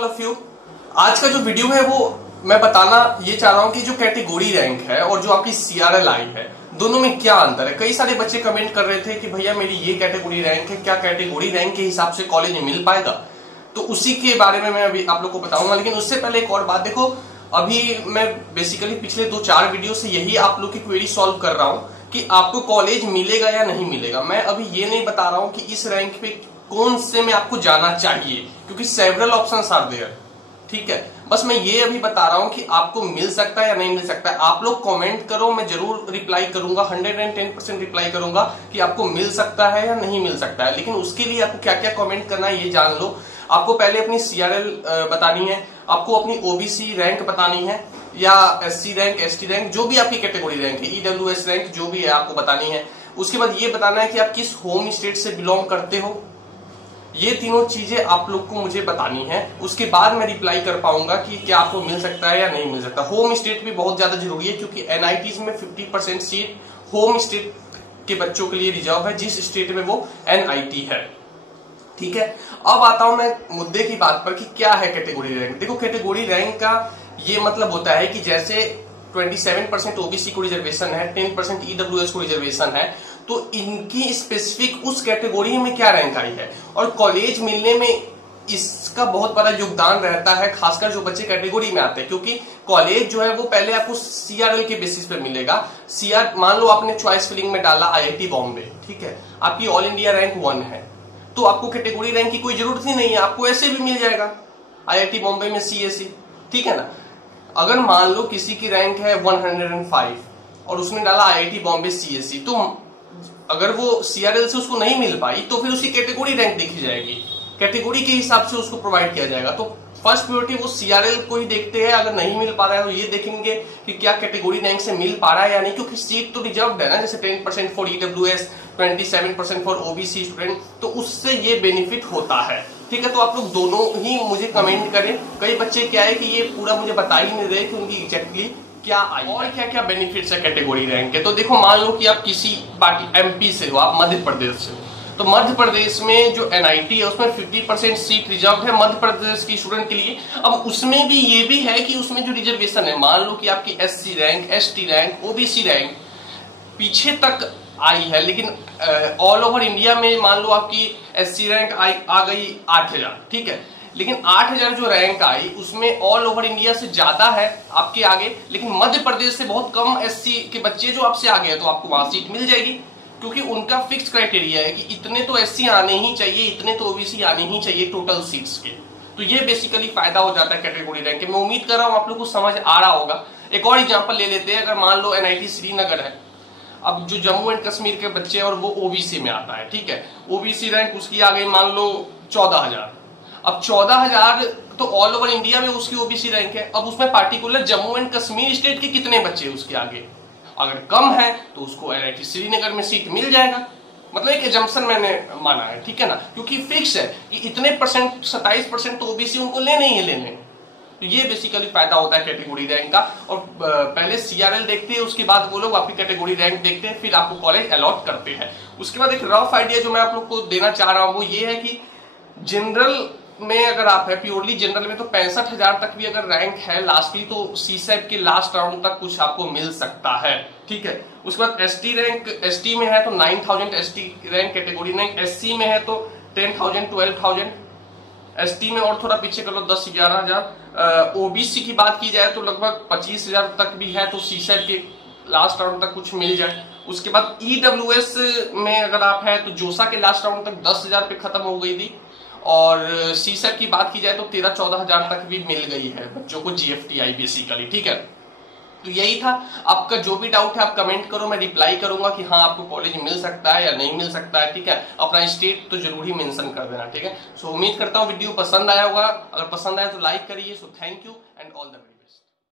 All of you. आज का जो वीडियो है वो मैं बताना ये चाह रहा हूँ कि जो कैटेगरी रैंक है और जो आपकी सीआरएल आई है दोनों में क्या अंतर है। कई सारे बच्चे कमेंट कर रहे थे कि भैया मेरी ये कैटेगरी रैंक है, क्या कैटेगरी रैंक के हिसाब से कॉलेज में मिल पाएगा? तो उसी के बारे में मैं अभी आप लोग को बताऊंगा। लेकिन उससे पहले एक और बात, देखो अभी मैं बेसिकली पिछले 2-4 वीडियो से यही आप लोग की क्वेरी सॉल्व कर रहा हूँ कि आपको कॉलेज मिलेगा या नहीं मिलेगा। मैं अभी ये नहीं बता रहा हूँ कि इस रैंक पे कौन से में आपको जाना चाहिए, क्योंकि सेवरल ऑप्शंस आर देयर। ठीक है, बस मैं ये अभी बता रहा हूं कि आपको मिल सकता है या नहीं मिल सकता है। आप लोग कमेंट करो, मैं जरूर रिप्लाई करूंगा, 110% रिप्लाई करूंगा कि आपको मिल सकता है या नहीं मिल सकता है। लेकिन उसके लिए आपको क्या क्या कमेंट करना है ये जान लो। आपको पहले अपनी सीआरएल बतानी है, आपको अपनी ओबीसी रैंक बतानी है या एससी रैंक, एसटी रैंक, जो भी आपकी कैटेगरी रैंक है, ईडब्ल्यूएस रैंक जो भी है आपको बतानी है। उसके बाद ये बताना है कि आप किस होम स्टेट से बिलोंग करते हो। ये तीनों चीजें आप लोग को मुझे बतानी है, उसके बाद मैं रिप्लाई कर पाऊंगा कि क्या आपको मिल सकता है या नहीं मिल सकता। होम स्टेट भी बहुत ज्यादा जरूरी है, क्योंकि एनआईटीज में 50% सीट होम स्टेट के बच्चों के लिए रिजर्व है, जिस स्टेट में वो एनआईटी है। ठीक है, अब आता हूं मैं मुद्दे की बात पर कि क्या है कैटेगरी रैंक। देखो कैटेगरी रैंक का ये मतलब होता है कि जैसे 27% ओबीसी को रिजर्वेशन है, 10% ईडब्ल्यूएस को रिजर्वेशन है, तो इनकी स्पेसिफिक उस कैटेगरी में क्या रैंक आई है और कॉलेज मिलने में इसका बहुत बड़ा योगदान रहता है, खासकर जो बच्चे कैटेगरी में आते हैं। क्योंकि कॉलेज जो है वो पहले आपको सीआरएल के बेसिस पे मिलेगा। मान लो आपने चॉइस फिलिंग में डाला आईआईटी बॉम्बे, ठीक है, आपकी ऑल इंडिया रैंक 1 है, तो आपको कैटेगरी रैंक की कोई जरूरत ही नहीं है, आपको ऐसे भी मिल जाएगा आईआईटी बॉम्बे में सीएसई। ठीक है ना। अगर मान लो किसी की रैंक है 105 और उसने डाला आईआईटी बॉम्बे सीएसई, तो अगर वो सीआरएल से उसको नहीं मिल पाई तो फिर उसकी कैटेगरी रैंक देखी जाएगी, कैटेगरी के हिसाब से उसको प्रोवाइड किया जाएगा। तो फर्स्ट प्रायोरिटी वो सीआरएल को ही देखते हैं। अगर नहीं मिल पा रहा है तो ये देखेंगे कि क्या कैटेगरी रैंक से मिल पा रहा है या नहीं, क्योंकि सीट तो रिजर्व्ड है ना, जैसे 10% for EWS, 27% for OBC student, तो उससे ये बेनिफिट होता है। ठीक है, तो आप लोग दोनों ही मुझे कमेंट करें। कई बच्चे क्या है कि ये पूरा मुझे बता ही नहीं रहे कि उनकी एग्जैक्टली क्या आई और क्या क्या बेनिफिट्स है कैटेगरी रैंक के। तो देखो मान लो कि आप किसी पार्टी एमपी से हो, आप मध्य प्रदेश से हो, तो मध्य प्रदेश में जो एनआईटी है उसमें 50% सीट रिजर्व है मध्य प्रदेश की स्टूडेंट के लिए। अब उसमें भी ये भी है कि उसमें जो रिजर्वेशन है, मान लो कि आपकी SC rank, ST rank, OBC rank पीछे तक आई है, लेकिन ऑल ओवर इंडिया में मान लो आपकी एससी रैंक आ गई 8000, ठीक है, लेकिन 8000 जो रैंक आई उसमें ऑल ओवर इंडिया से ज्यादा है आपके आगे, लेकिन मध्य प्रदेश से बहुत कम एससी के बच्चे जो आपसे आगे हैं, तो आपको वहां सीट मिल जाएगी, क्योंकि उनका फिक्स क्राइटेरिया है कि इतने तो एससी आने ही चाहिए, इतने तो ओबीसी आने ही चाहिए टोटल सीट्स के। तो ये बेसिकली फायदा हो जाता है कैटेगरी रैंक के। मैं उम्मीद कर रहा हूं आप लोग को समझ आ रहा होगा। एक और एग्जांपल ले लेते हैं। अगर मान लो एनआईटी श्रीनगर है, अब जो जम्मू एंड कश्मीर के बच्चे हैं और वो ओबीसी में आता है, ठीक है, ओबीसी रैंक उसकी आ गई मान लो 14000। अब 14000 तो ऑल ओवर इंडिया में उसकी ओबीसी रैंक है। अब उसमें particular Jammu and Kashmir state के कितने बच्चे उसके आगे, अगर कम है तो उसको एनआईटी श्रीनगर में सीट मिल जाएगा। मतलब एक एजम्पशन मैंने माना है, ठीक है ना, क्योंकि फिक्स है कि इतने परसेंट 27% तो ओबीसी उनको लेने ही लेने। तो ये बेसिकली फायदा होता है कैटेगरी रैंक का। और पहले सीआरएल देखते हैं, उसके बाद वो लोग आपकी कैटेगरी रैंक देखते हैं, फिर आपको कॉलेज अलॉट करते हैं। उसके बाद एक रफ आइडिया जो मैं आप लोग को देना चाह रहा हूं वो ये है कि जनरल में अगर आप है, प्योरली जनरल में, तो 65,000 तक भी अगर रैंक है लास्टली, तो सीसैट के लास्ट राउंड तक कुछ आपको मिल सकता है। ठीक है, उसके बाद एसटी रैंक, एसटी में है तो 9000 ST rank category rank, SC में है तो 10,000, 12,000, एसटी में और थोड़ा पीछे कर लो 10-11,000। ओबीसी की बात की जाए तो लगभग 25,000 तक भी है, तो सीसैट के लास्ट राउंड तक कुछ मिल जाए। उसके बाद ईडब्ल्यूएस में अगर आप है तो जोसा के लास्ट राउंड तक 10,000 पे खत्म हो गई थी, और सीसैट की बात की जाए तो 13-14,000 तक भी मिल गई है बच्चों को जीएफटीआई बेसिकली। ठीक है, तो यही था। आपका जो भी डाउट है आप कमेंट करो, मैं रिप्लाई करूंगा कि हाँ आपको कॉलेज मिल सकता है या नहीं मिल सकता है। ठीक है, अपना स्टेट तो जरूर ही मेंशन कर देना। ठीक है, सो उम्मीद करता हूँ वीडियो पसंद आया होगा। अगर पसंद आया तो लाइक करिए। So thank you and all the best.